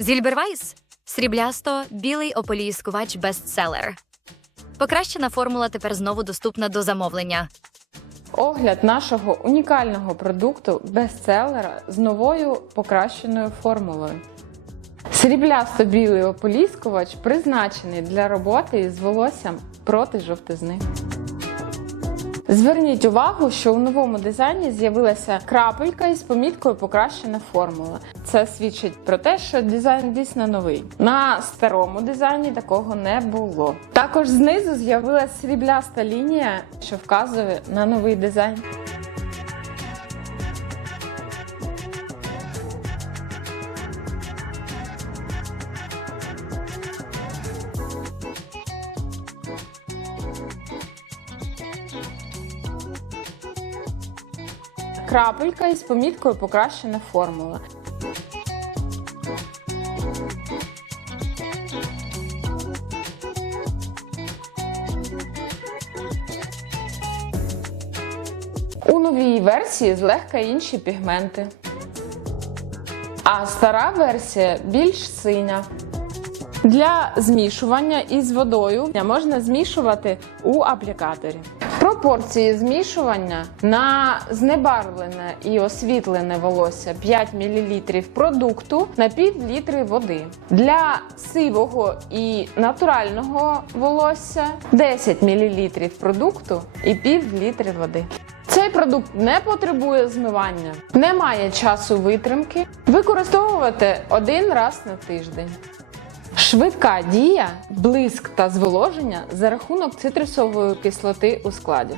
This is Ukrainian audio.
Зільбервайс сріблясто білий ополіскувач бестселер. Покращена формула тепер знову доступна до замовлення. Огляд нашого унікального продукту бестселера з новою покращеною формулою. Сріблясто-білий ополіскувач призначений для роботи із волоссям проти жовтизни. Зверніть увагу, що у новому дизайні з'явилася крапелька із поміткою покращена формула. Це свідчить про те, що дизайн дійсно новий. На старому дизайні такого не було. Також знизу з'явилася срібляста лінія, що вказує на новий дизайн. Крапелька із поміткою покращена формула. У новій версії злегка інші пігменти. А стара версія більш синя. Для змішування із водою можна змішувати у аплікаторі. Пропорції змішування на знебарвлене і освітлене волосся 5 мл продукту на пів літри води. Для сивого і натурального волосся 10 мл продукту і пів літри води. Цей продукт не потребує змивання, не має часу витримки. Використовувати один раз на тиждень. Швидка дія, блиск та зволоження за рахунок цитрусової кислоти у складі.